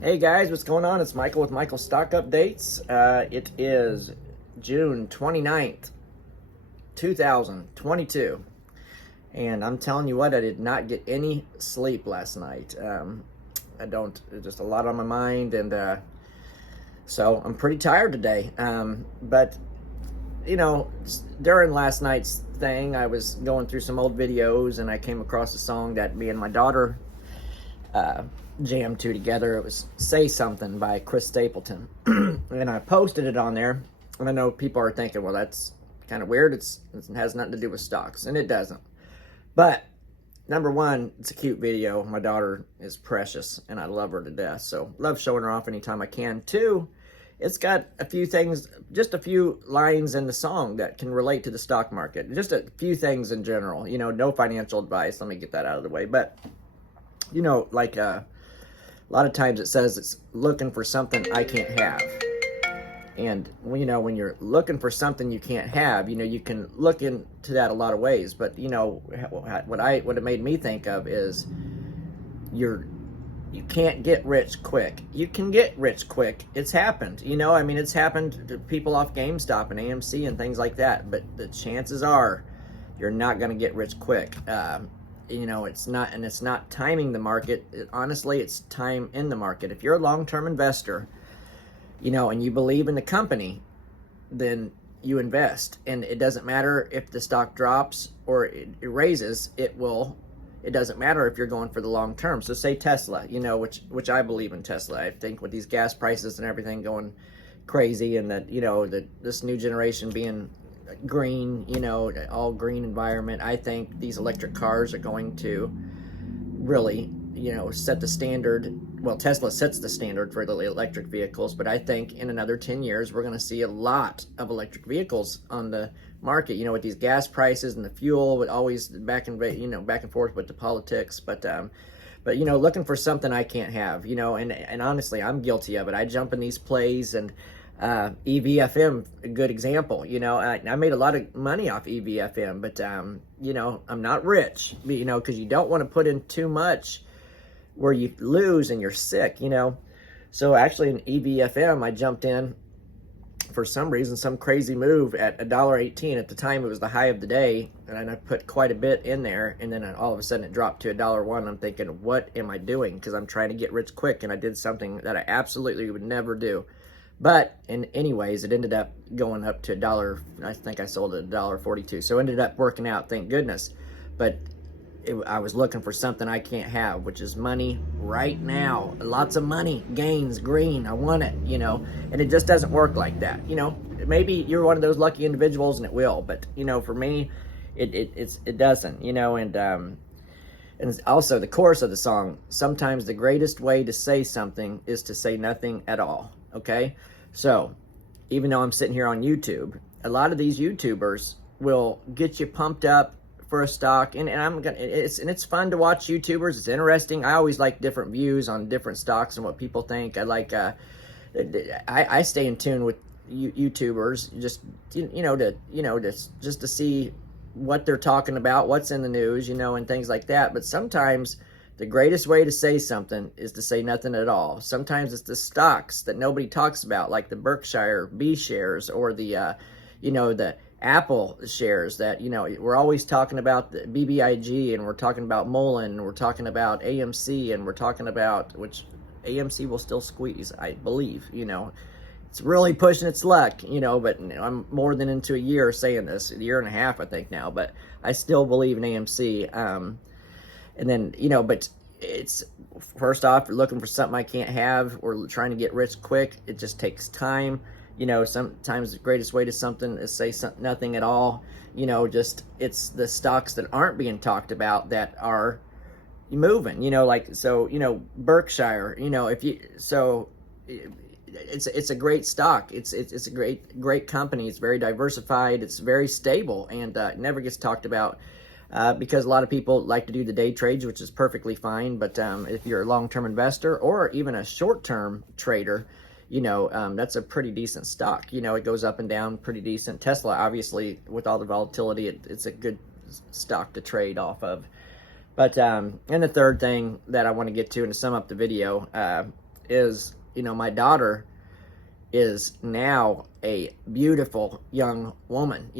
Hey guys, what's going on? It's Michael with Michael Stock Updates. It is June 29th, 2022. And I'm telling you what, I did not get any sleep last night. Just a lot on my mind, and so I'm pretty tired today. But, during last night's thing, I was going through some old videos and I came across a song that me and my daughter jammed to together. It was Say Something by Chris Stapleton. And I posted it on there. And I know people are thinking, well, that's kind of weird. It has nothing to do with stocks. And it doesn't. But number one, it's a cute video. My daughter is precious and I love her to death. So love showing her off anytime I can. Two, it's got a few things, just a few lines in the song that can relate to the stock market. Just a few things in general. No financial advice. Let me get that out of the way. But, a lot of times it says it's looking for something I can't have. And, when you're looking for something you can't have, you can look into that a lot of ways. But, what it made me think of is you can't get rich quick. You can get rich quick. It's happened. It's happened to people off GameStop and AMC and things like that. But the chances are you're not going to get rich quick. It's not timing the market. Honestly, it's time in the market. If you're a long-term investor, and you believe in the company, then you invest. And it doesn't matter if the stock drops or it raises, it doesn't matter if you're going for the long term. So say Tesla, which I believe in Tesla. I think with these gas prices and everything going crazy, and that, this new generation being green, all green environment, I think these electric cars are going to really, set the standard. Well, Tesla sets the standard for the electric vehicles, but I think in another 10 years, we're going to see a lot of electric vehicles on the market, with these gas prices and the fuel, with always back and forth with the politics. But looking for something I can't have, and honestly, I'm guilty of it. I jump in these plays, and EVFM, a good example. I made a lot of money off EVFM, but I'm not rich, because you don't want to put in too much where you lose and you're sick. So actually in EVFM, I jumped in for some reason, some crazy move at $1.18. At the time, it was the high of the day, and I put quite a bit in there, and then all of a sudden it dropped to $1.01. I'm thinking, what am I doing? Because I'm trying to get rich quick, and I did something that I absolutely would never do. But anyways, it ended up going up to $1. I think I sold it at $1.42. So it ended up working out, thank goodness. But I was looking for something I can't have, which is money right now. Lots of money, gains, green. I want it, and it just doesn't work like that. Maybe you're one of those lucky individuals and it will, but for me, it doesn't. And also the chorus of the song. Sometimes the greatest way to say something is to say nothing at all. Okay, so even though I'm sitting here on YouTube, a lot of these YouTubers will get you pumped up for a stock, and it's fun to watch YouTubers. It's interesting. I always like different views on different stocks and what people think. I like I stay in tune with YouTubers just just to see what they're talking about, what's in the news, and things like that. But sometimes the greatest way to say something is to say nothing at all. Sometimes it's the stocks that nobody talks about, like the Berkshire B shares, or the the Apple shares that, we're always talking about the BBIG, and we're talking about Mullen, and we're talking about AMC, and we're talking about, which AMC will still squeeze, I believe, it's really pushing its luck, but I'm more than into a year saying this, a year and a half, I think now, but I still believe in AMC. And then, but it's, first off, you're looking for something I can't have, or trying to get rich quick. It just takes time. Sometimes the greatest way to something is say nothing at all. It's the stocks that aren't being talked about that are moving, Berkshire, it's a great stock. It's a great company. It's very diversified. It's very stable, and it never gets talked about because a lot of people like to do the day trades, which is perfectly fine. But if you're a long-term investor or even a short-term trader, that's a pretty decent stock. It goes up and down pretty decent. Tesla, obviously, with all the volatility, it's a good stock to trade off of. But and the third thing that I want to get to, and to sum up the video, is, my daughter is now a beautiful young woman.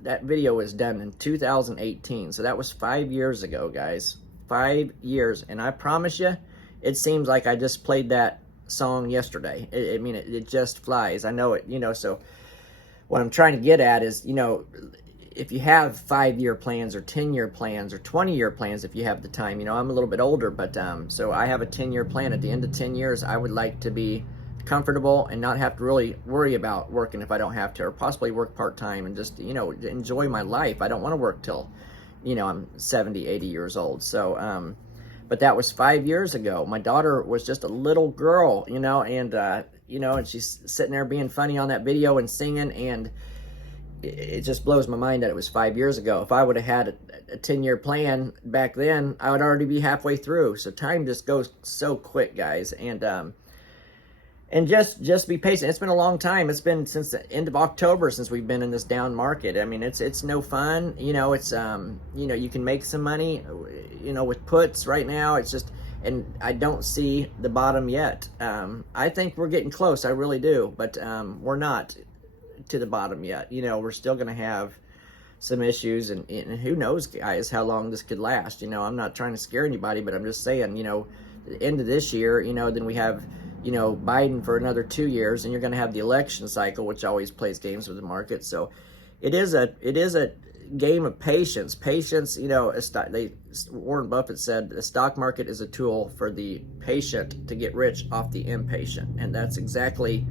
That video was done in 2018. So that was 5 years ago, guys. 5 years. And I promise you, it seems like I just played that song yesterday. It just flies. I know it, so what I'm trying to get at is, if you have 5-year plans or 10-year plans or 20-year plans, if you have the time, I'm a little bit older, but so I have a 10-year plan. At the end of 10 years, I would like to be comfortable and not have to really worry about working if I don't have to, or possibly work part-time and just, enjoy my life. I don't want to work till, I'm 70, 80 years old. So, but that was 5 years ago. My daughter was just a little girl, and she's sitting there being funny on that video and singing, and it just blows my mind that it was 5 years ago. If I would have had a 10-year plan back then, I would already be halfway through. So time just goes so quick, guys. And just be patient. It's been a long time. It's been since the end of October since we've been in this down market. I mean, it's no fun. It's you can make some money, with puts right now. It's just, and I don't see the bottom yet. I think we're getting close. I really do, but we're not to the bottom yet. We're still going to have some issues, and who knows, guys, how long this could last. I'm not trying to scare anybody, but I'm just saying, the end of this year, then we have, Biden for another 2 years, and you're going to have the election cycle, which always plays games with the market. So it is a game of patience. Patience, Warren Buffett said the stock market is a tool for the patient to get rich off the impatient, and that's exactly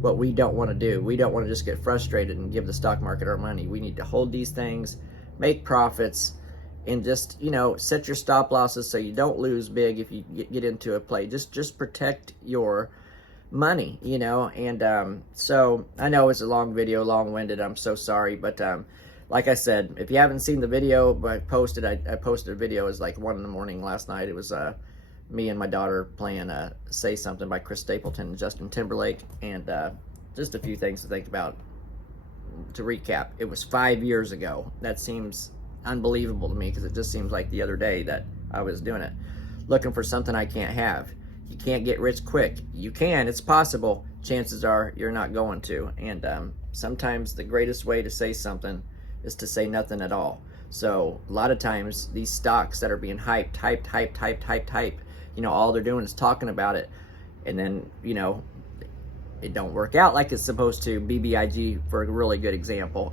what we don't want to do. We don't want to just get frustrated and give the stock market our money. We need to hold these things, make profits, and just, set your stop losses so you don't lose big if you get into a play. Just protect your money, and so I know it's a long video, long-winded. I'm so sorry, but like I said, if you haven't seen the video I posted, I posted a video. It was like 1 in the morning last night. It was me and my daughter playing Say Something by Chris Stapleton and Justin Timberlake, and just a few things to think about. To recap, it was 5 years ago. That seems unbelievable to me, because it just seems like the other day that I was doing it. Looking for something I can't have. You can't get rich quick. You can, it's possible. Chances are you're not going to. And sometimes the greatest way to say something is to say nothing at all. So a lot of times these stocks that are being hyped, all they're doing is talking about it, and then it don't work out like it's supposed to. BBIG for a really good example.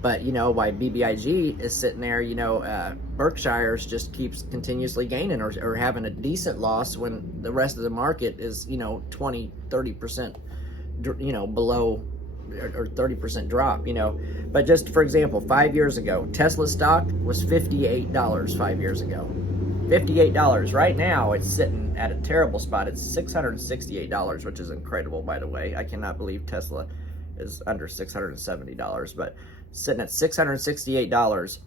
But why BBIG is sitting there, Berkshire's just keeps continuously gaining or having a decent loss when the rest of the market is 20-30% below, or 30% drop. But just for example, 5 years ago, Tesla stock was $58 5 years ago. $58. Right now it's sitting at a terrible spot. It's $668, which is incredible, by the way. I cannot believe Tesla is under $670, but sitting at $668.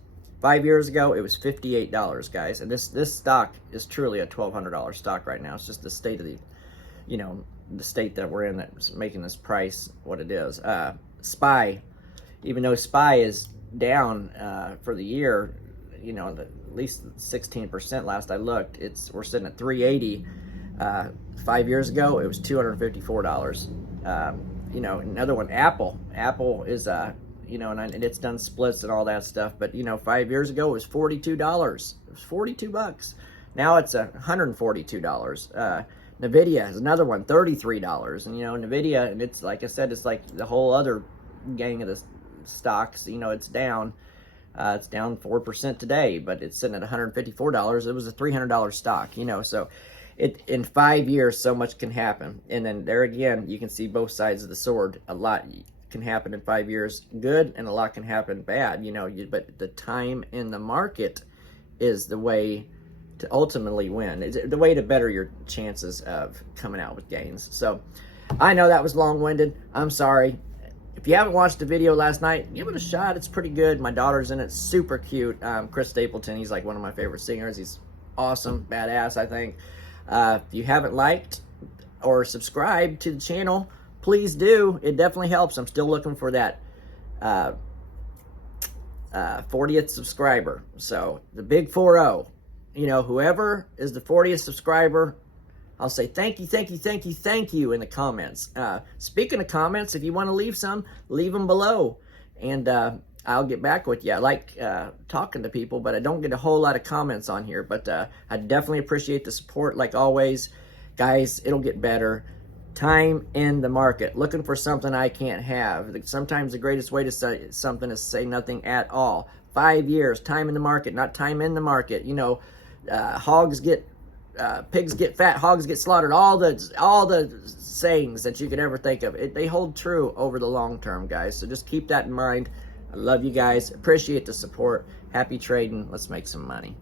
5 years ago it was $58, guys. And this stock is truly a $1,200 stock right now. It's just the state of the the state that we're in that's making this price what it is. SPY, even though SPY is down for the year, at least 16% last I looked, we're sitting at 380. 5 years ago it was $254. Another one, Apple is and it's done splits and all that stuff, but 5 years ago it was $42. It was $42. Now it's $142. Nvidia is another one, $33. And Nvidia, and it's like I said, it's like the whole other gang of the stocks. It's down. It's down 4% today, but it's sitting at $154. It was a $300 stock. So in 5 years, so much can happen. And then there again, you can see both sides of the sword. A lot can happen in 5 years, good, and a lot can happen bad. But the time in the market is the way to ultimately win. It's the way to better your chances of coming out with gains. So I know that was long-winded. I'm sorry. If you haven't watched the video last night, give it a shot. It's pretty good. My daughter's in it. Super cute. Chris Stapleton, he's like one of my favorite singers. He's awesome, badass, I think. If you haven't liked or subscribed to the channel, please do. It definitely helps. I'm still looking for that 40th subscriber. So the big 40. Whoever is the 40th subscriber, I'll say thank you, thank you, thank you, thank you in the comments. Speaking of comments, if you want to leave some, leave them below, and I'll get back with you. I like talking to people, but I don't get a whole lot of comments on here. But I definitely appreciate the support, like always. Guys, it'll get better. Time in the market. Looking for something I can't have. Sometimes the greatest way to say something is say nothing at all. 5 years, time in the market, not time in the market. You know, pigs get fat, hogs get slaughtered. All the sayings that you could ever think of, they hold true over the long term, guys. So just keep that in mind. I love you guys. Appreciate the support. Happy trading. Let's make some money.